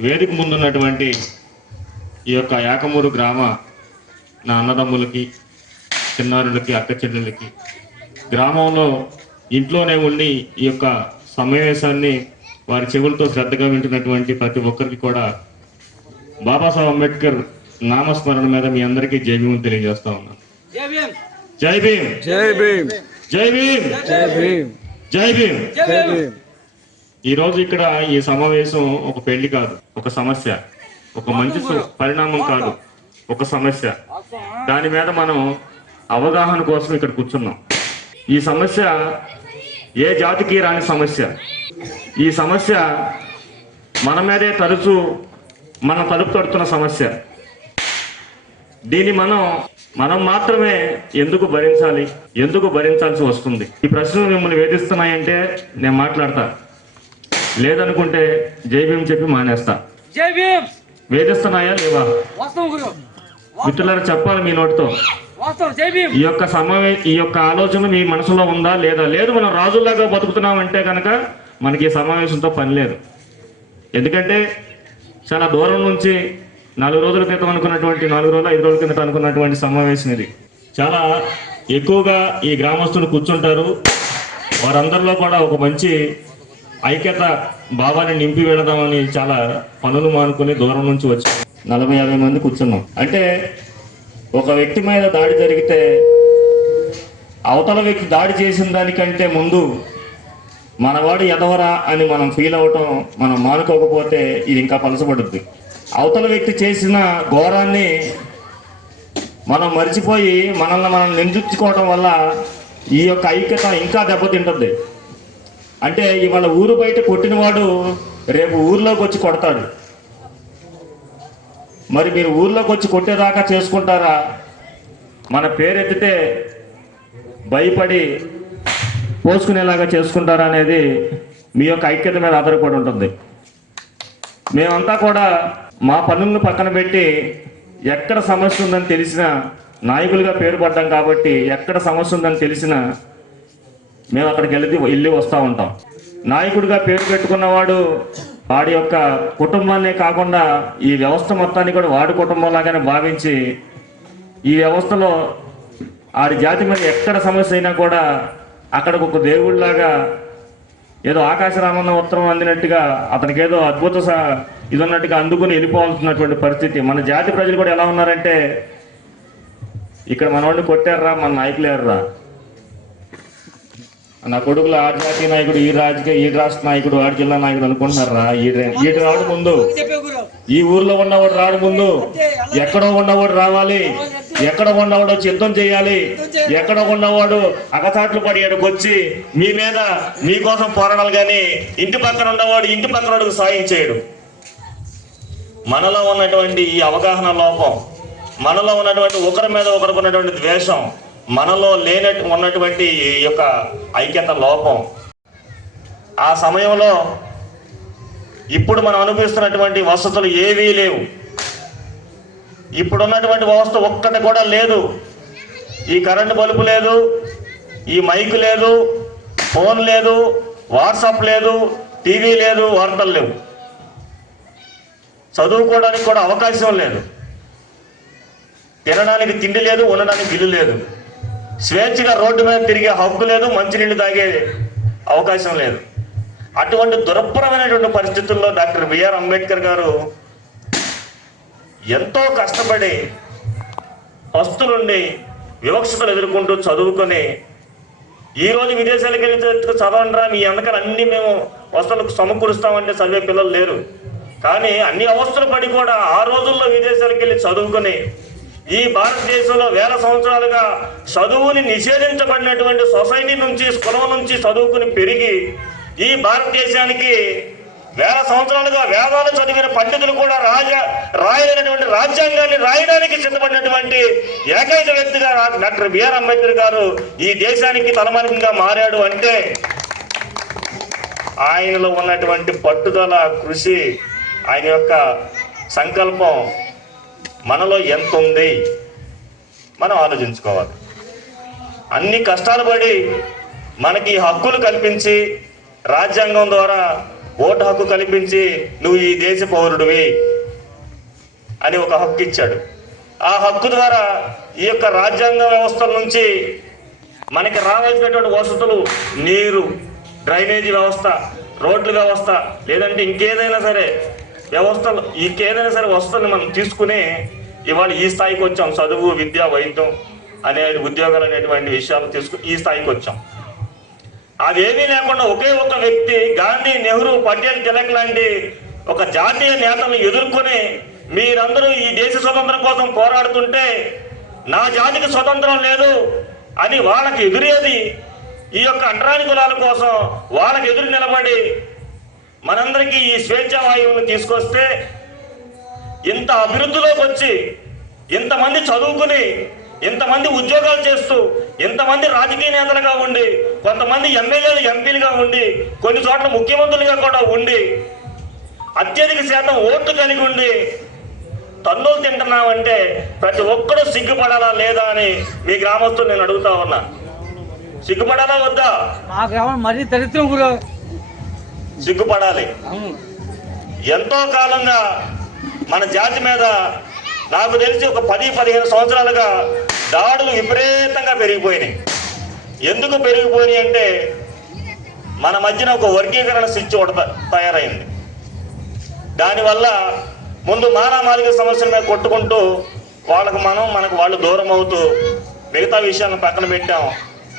వేదిక ముందున్నటువంటి ఈ యొక్క యాకమూరు గ్రామ నా అన్నదమ్ములకి చిన్నారులకి అక్క చెల్లెలకి గ్రామంలో ఇంట్లోనే ఉండి ఈ యొక్క సమావేశాన్ని వారి చెవులతో శ్రద్ధగా వింటున్నటువంటి ప్రతి ఒక్కరికి కూడా బాబాసాహెబ్ అంబేద్కర్ నామస్మరణ మీద మీ అందరికీ జై భీమ్ తెలియజేస్తా ఉన్నాను. జై భీమ్. జై భీమ్. జై భీమ్. జై భీమ్. జై భీమ్. జై భీమ్. ఈ రోజు ఇక్కడ ఈ సమావేశం ఒక పెళ్ళి కాదు ఒక సమస్య. ఒక మంచి పరిణామం కాదు ఒక సమస్య. దాని మీద మనం అవగాహన కోసం ఇక్కడ కూర్చున్నాం. ఈ సమస్య ఏ జాతికి రాని సమస్య. ఈ సమస్య మన మీదే తరచూ మనం తలుపు తడుతున్న సమస్య. దీన్ని మనం మనం మాత్రమే ఎందుకు భరించాలి? ఎందుకు భరించాల్సి వస్తుంది? ఈ ప్రశ్నలు మిమ్మల్ని వేధిస్తున్నాయంటే నేను మాట్లాడతా. లేదనుకుంటే జై భీమ్ చెప్పి మానేస్తా. జై భీమ్ వేధిస్తున్నాయా లేవా? మిత్రులారా చెప్పాలి మీ నోటితో. ఈ యొక్క సమవే ఈ యొక్క ఆలోచన మీ మనసులో ఉందా లేదా? లేదు మనం రాజుల్లాగా బతుకుతున్నామంటే కనుక మనకి ఈ సమావేశంతో పని లేదు. ఎందుకంటే చాలా దూరం నుంచి నాలుగు రోజుల క్రితం అనుకున్నటువంటి నాలుగు రోజులు ఐదు రోజుల క్రితం అనుకున్నటువంటి సమావేశం ఇది. చాలా ఎక్కువగా ఈ గ్రామస్తులు కూర్చుంటారు. వారందరిలో కూడా ఒక మంచి ఐక్యత భావాన్ని నింపి వెళదామని చాలా పనులు మానుకొని దూరం నుంచి వచ్చి. నలభై యాభై మంది కూర్చున్నాం. అంటే ఒక వ్యక్తి మీద దాడి జరిగితే అవతల వ్యక్తి దాడి చేసిన దానికంటే ముందు మనవాడు ఎదవరా అని మనం ఫీల్ అవటం మనం మానుకోకపోతే ఇది ఇంకా పలసపడుద్ది అవతల వ్యక్తి చేసిన ఘోరాన్ని మనం మర్చిపోయి మనల్ని మనం నిందించుకోవడం వల్ల ఈ యొక్క ఐక్యత ఇంకా దెబ్బతింటుంది. అంటే ఇవాళ ఊరు బయట కొట్టినవాడు రేపు ఊర్లోకి వచ్చి కొడతాడు. మరి మీరు ఊర్లోకి వచ్చి కొట్టేదాకా చేసుకుంటారా? మన పేరెత్తితే భయపడి పోసుకునేలాగా చేసుకుంటారా అనేది మీ యొక్క ఐక్యత మీద ఆధారపడి ఉంటుంది. మేమంతా కూడా మా పనులను పక్కన పెట్టి ఎక్కడ సమస్య ఉందని తెలిసిన నాయకులుగా పేరు పడ్డాం కాబట్టి ఎక్కడ సమస్య ఉందని తెలిసిన మేము అక్కడికి వెళ్ళి వెళ్ళి వస్తూ ఉంటాం. నాయకుడిగా పేరు పెట్టుకున్నవాడు వాడి యొక్క కుటుంబాన్నే కాకుండా ఈ వ్యవస్థ మొత్తాన్ని కూడా వాడి కుటుంబంలాగానే భావించి ఈ వ్యవస్థలో ఆడి జాతి మీద ఎక్కడ సమస్య అయినా కూడా అక్కడికి ఒక దేవుడిలాగా ఏదో ఆకాశరామన్న ఉత్తరం అందినట్టుగా అతనికి ఏదో అద్భుత స- ఇది ఉన్నట్టుగా అందుకుని వెళ్ళిపోవాల్సినటువంటి పరిస్థితి. మన జాతి ప్రజలు కూడా ఎలా ఉన్నారంటే ఇక్కడ మనవాడిని కొట్టారా మన నాయకులు ఎర్రా నా కొడుకులు ఆ జాతీయ నాయకుడు ఈ రాజకీయ ఈ రాష్ట్ర నాయకుడు ఆడి జిల్లా నాయకుడు అనుకుంటున్నారా? ఈడు రాడు ముందు. ఈ ఊర్లో ఉన్నవాడు రాడు ముందు. ఎక్కడో ఉన్నవాడు రావాలి. ఎక్కడ ఉన్నవాడు వచ్చి యుద్ధం చేయాలి. ఎక్కడ ఉన్నవాడు అగతాట్లు పడి వచ్చి మీ మీద మీకోసం పోరాడాలి కానీ ఇంటి పక్కన ఉన్నవాడు ఇంటి పక్కన వాడికి సాయం చేయడు. మనలో ఉన్నటువంటి ఈ అవగాహన లోపం మనలో ఉన్నటువంటి ఒకరి మీద ఒకరికి ఉన్నటువంటి ద్వేషం మనలో లేనట్టు ఉన్నటువంటి ఈ యొక్క ఐక్యత లోపం. ఆ సమయంలో ఇప్పుడు మనం అనుభవిస్తున్నటువంటి వసతులు ఏవీ లేవు. ఇప్పుడు ఉన్నటువంటి వ్యవస్థ ఒక్కటి కూడా లేదు. ఈ కరెంటు బల్బు లేదు ఈ మైక్ లేదు ఫోన్ లేదు వాట్సాప్ లేదు టీవీ లేదు వార్తలు లేవు. చదువుకోవడానికి కూడా అవకాశం లేదు. తినడానికి తిండి లేదు ఉండడానికి ఇల్లు లేదు. స్వేచ్ఛగా రోడ్డు మీద తిరిగే హక్కు లేదు మంచినీళ్ళు తాగే అవకాశం లేదు. అటువంటి దురభరమైనటువంటి పరిస్థితుల్లో డాక్టర్ బిఆర్ అంబేద్కర్ గారు ఎంతో కష్టపడి పస్తులుండి వివక్షతలు ఎదుర్కొంటూ చదువుకొని ఈ రోజు విదేశాలకు వెళ్ళి చదవండిరా మీ వెనకాల అన్ని మేము వసతులకు సమకూరుస్తామంటే చదివే పిల్లలు లేరు. కానీ అన్ని అవస్థలు పడి కూడా ఆ రోజుల్లో విదేశాలకు వెళ్ళి చదువుకొని ఈ భారతదేశంలో వేల సంవత్సరాలుగా చదువుని నిషేధించబడినటువంటి సొసైటీ నుంచి కులం నుంచి చదువుకుని పెరిగి ఈ భారతదేశానికి వేల సంవత్సరాలుగా వేదాలు చదివిన పండితులు కూడా రాజ రాయలేనటువంటి రాజ్యాంగాన్ని రాయడానికి సిద్ధపడినటువంటి ఏకైక వ్యక్తిగా డాక్టర్ బిఆర్ అంబేద్కర్ గారు ఈ దేశానికి తలమానికంగా మారాడు అంటే ఆయనలో ఉన్నటువంటి పట్టుదల కృషి ఆయన యొక్క సంకల్పం మనలో ఎంత ఉంది? మనం ఆలోచించుకోవాలి. అన్ని కష్టాలు పడి మనకి ఈ హక్కులు కల్పించి రాజ్యాంగం ద్వారా ఓటు హక్కు కల్పించి నువ్వు ఈ దేశ పౌరుడివి అని ఒక హక్కు ఇచ్చాడు. ఆ హక్కు ద్వారా ఈ యొక్క రాజ్యాంగ వ్యవస్థల నుంచి మనకి రావాల్సినటువంటి వసతులు నీరు డ్రైనేజీ వ్యవస్థ రోడ్ల వ్యవస్థ లేదంటే ఇంకేదైనా సరే వ్యవస్థలు ఇంకేదైనా సరే వసతుల్ని మనం తీసుకుని ఇవాళ ఈ స్థాయికి వచ్చాం. చదువు విద్య వైద్యం అనే ఉద్యోగాలు అనేటువంటి విషయాలు తీసుకుని ఈ స్థాయికి వచ్చాం. అదేమీ లేకుండా ఒకే ఒక వ్యక్తి గాంధీ నెహ్రూ పటేల్ తిలక్ లాంటి ఒక జాతీయ నేతను ఎదుర్కొని మీరందరూ ఈ దేశ స్వతంత్రం కోసం పోరాడుతుంటే నా జాతికి స్వతంత్రం లేదు అని వాళ్ళకి ఎదురేది ఈ యొక్క అంటరాని కులాల కోసం వాళ్ళకి ఎదురు నిలబడి మనందరికీ ఈ స్వేచ్ఛావాయువును తీసుకొస్తే ఇంత అభివృద్ధిలోకి వచ్చి ఇంతమంది చదువుకుని ఇంతమంది ఉద్యోగాలు చేస్తూ ఇంతమంది రాజకీయ నేతలుగా ఉండి కొంతమంది ఎమ్మెల్యేలు ఎంపీలుగా ఉండి కొన్ని చోట్ల ముఖ్యమంత్రులుగా కూడా ఉండి అత్యధిక శాతం ఓట్లు కలిగి ఉండి తన్నులు తింటున్నామంటే ప్రతి ఒక్కరూ సిగ్గుపడాలా లేదా అని మీ గ్రామస్తులు నేను అడుగుతా ఉన్నా. సిగ్గుపడాలా వద్దా? మా గ్రామం మరీ దరిద్రం సిగ్గుపడాలి. ఎంతో కాలంగా మన జాతి మీద నాకు తెలిసి ఒక పది పదిహేను సంవత్సరాలుగా దాడులు విపరీతంగా పెరిగిపోయినాయి. ఎందుకు పెరిగిపోయినాయి అంటే మన మధ్యన ఒక వర్గీకరణ స్విచ్ ఒకటి తయారైంది. దానివల్ల ముందు మానమాలిక సమస్యల మీద కొట్టుకుంటూ వాళ్ళకు మనం మనకు వాళ్ళు దూరం అవుతూ మిగతా విషయాలను పక్కన పెట్టాం.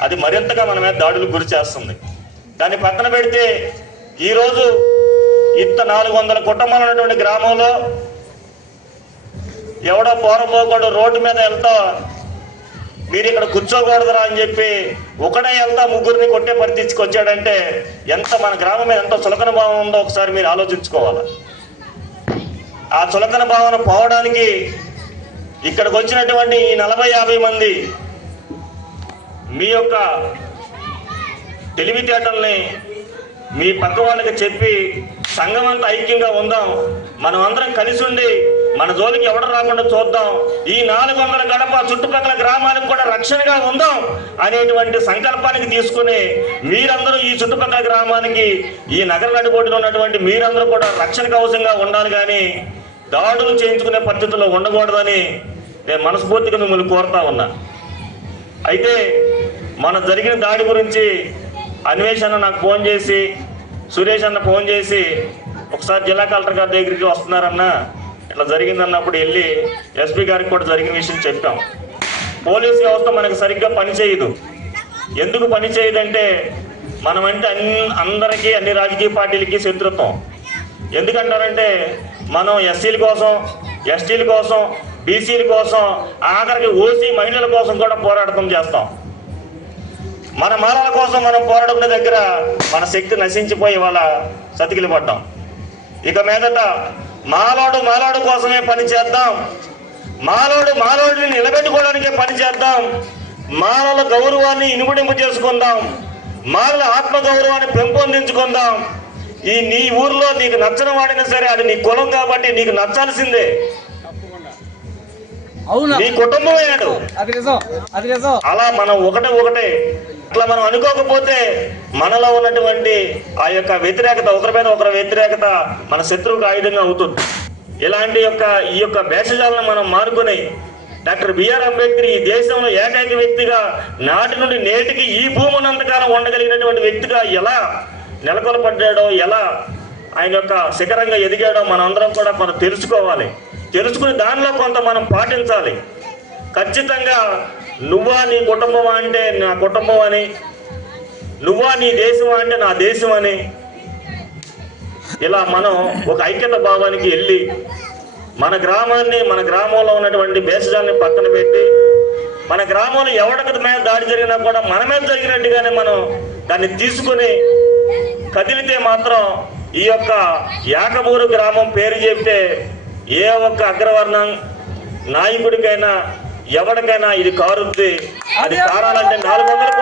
అది మరింతగా మన మీద దాడులు గురి చేస్తుంది. దాన్ని పక్కన పెడితే ఈరోజు ఇంత నాలుగు వందల కుటుంబాలు ఉన్నటువంటి గ్రామంలో ఎవడో పోరపోకూడదు రోడ్డు మీద వెళ్తా మీరు ఇక్కడ కూర్చోకూడదురా అని చెప్పి ఒకడే వెళ్తా ముగ్గురిని కొట్టే పరిస్థితికి వచ్చాడంటే ఎంత మన గ్రామం మీద ఎంత చులకన భావం ఉందో ఒకసారి మీరు ఆలోచించుకోవాలి? ఆ చులకన భావన పోవడానికి ఇక్కడికి వచ్చినటువంటి ఈ నలభై యాభై మంది మీ యొక్క తెలివితేటల్ని మీ పక్క వాళ్ళకి చెప్పి సంఘం అంతా ఐక్యంగా ఉందాం. మనం అందరం కలిసి ఉండి మన జోలికి ఎవడ రాకుండా చూద్దాం. ఈ నాలుగు వందల గడప చుట్టుపక్కల గ్రామాలకు కూడా రక్షణగా ఉందాం అనేటువంటి సంకల్పానికి తీసుకుని మీరందరూ ఈ చుట్టుపక్కల గ్రామానికి ఈ నగర నడిబొడ్డులో ఉన్నటువంటి మీరందరూ కూడా రక్షణ కవచంగా ఉండాలి కానీ దాడులు చేయించుకునే పద్ధతిలో ఉండకూడదని నేను మనస్ఫూర్తిగా మిమ్మల్ని కోరుతా ఉన్నా. అయితే మన జరిగిన దాడి గురించి అన్వేషణ నాకు ఫోన్ చేసి సురేష్ అన్న ఫోన్ చేసి ఒకసారి జిల్లా కలెక్టర్ గారి దగ్గరికి వస్తున్నారన్న ఇట్లా జరిగిందన్నప్పుడు వెళ్ళి ఎస్పీ గారికి కూడా జరిగిన విషయం చెప్పాం. పోలీస్ వ్యవస్థ మనకు సరిగ్గా పనిచేయదు ఎందుకు పని చేయదంటే మనం అన్ని అందరికీ అన్ని రాజకీయ పార్టీలకి శత్రుత్వం. ఎందుకంటారంటే మనం ఎస్సీల కోసం ఎస్టీల కోసం బీసీల కోసం ఆఖరికి ఓసీ మహిళల కోసం కూడా పోరాటం చేస్తాం. మన మాలల కోసం మనం పోరాడుకునే దగ్గర మన శక్తి నశించిపోయి వాళ్ళ సతికిలి పడ్డాం. ఇక మీదట మాలోడు మాలోడు కోసమే పని చేద్దాం. మాలోడు మాలోడిని నిలబెట్టుకోవడానికే పని చేద్దాం. మాలల గౌరవాన్ని ఇనుగుడింపు చేసుకుందాం. మాలల ఆత్మ గౌరవాన్ని పెంపొందించుకుందాం. ఈ నీ ఊర్లో నీకు నచ్చని వాడినా సరే అది నీ కులం కాబట్టి నీకు నచ్చాల్సిందే. అవునా? నీ కుటుంబం అలా మనం ఒకటే ఒకటే అట్లా మనం అనుకోకపోతే మనలో ఉన్నటువంటి ఆ యొక్క వ్యతిరేకత ఒకరి మీద ఒకరి వ్యతిరేకత మన శత్రువుకు ఆయుధంగా అవుతుంది. ఇలాంటి యొక్క ఈ యొక్క భేషజాలను మనం మానుకొని డాక్టర్ బిఆర్ అంబేద్కర్ ఈ దేశంలో ఏకైక వ్యక్తిగా నాటి నుండి నేటికి ఈ భూమునంతకాలం ఉండగలిగినటువంటి వ్యక్తిగా ఎలా నెలకొల్పడ్డాడో ఎలా ఆయన యొక్క శిఖరంగా ఎదిగాడో మనందరం కూడా కొంత తెలుసుకోవాలి. తెలుసుకుని దానిలో కొంత మనం పాటించాలి. ఖచ్చితంగా నువ్వా నీ కుటుంబం అంటే నా కుటుంబం అని నువ్వా నీ దేశం అంటే నా దేశం అని ఇలా మనం ఒక ఐక్యత భావానికి వెళ్ళి మన గ్రామాన్ని మన గ్రామంలో ఉన్నటువంటి భేషజాన్ని పక్కన పెట్టి మన గ్రామంలో ఎవరికి మీద దాడి జరిగినా కూడా మన మీద జరిగినట్టుగానే మనం దాన్ని తీసుకుని కదిలితే మాత్రం ఈ యొక్క యాకబూరు గ్రామం పేరు చెప్తే ఏ ఒక్క అగ్రవర్ణం నాయకుడికైనా ఎవరికైనా ఇది కారుద్ది అది కారాలంటే నాలుగు వందల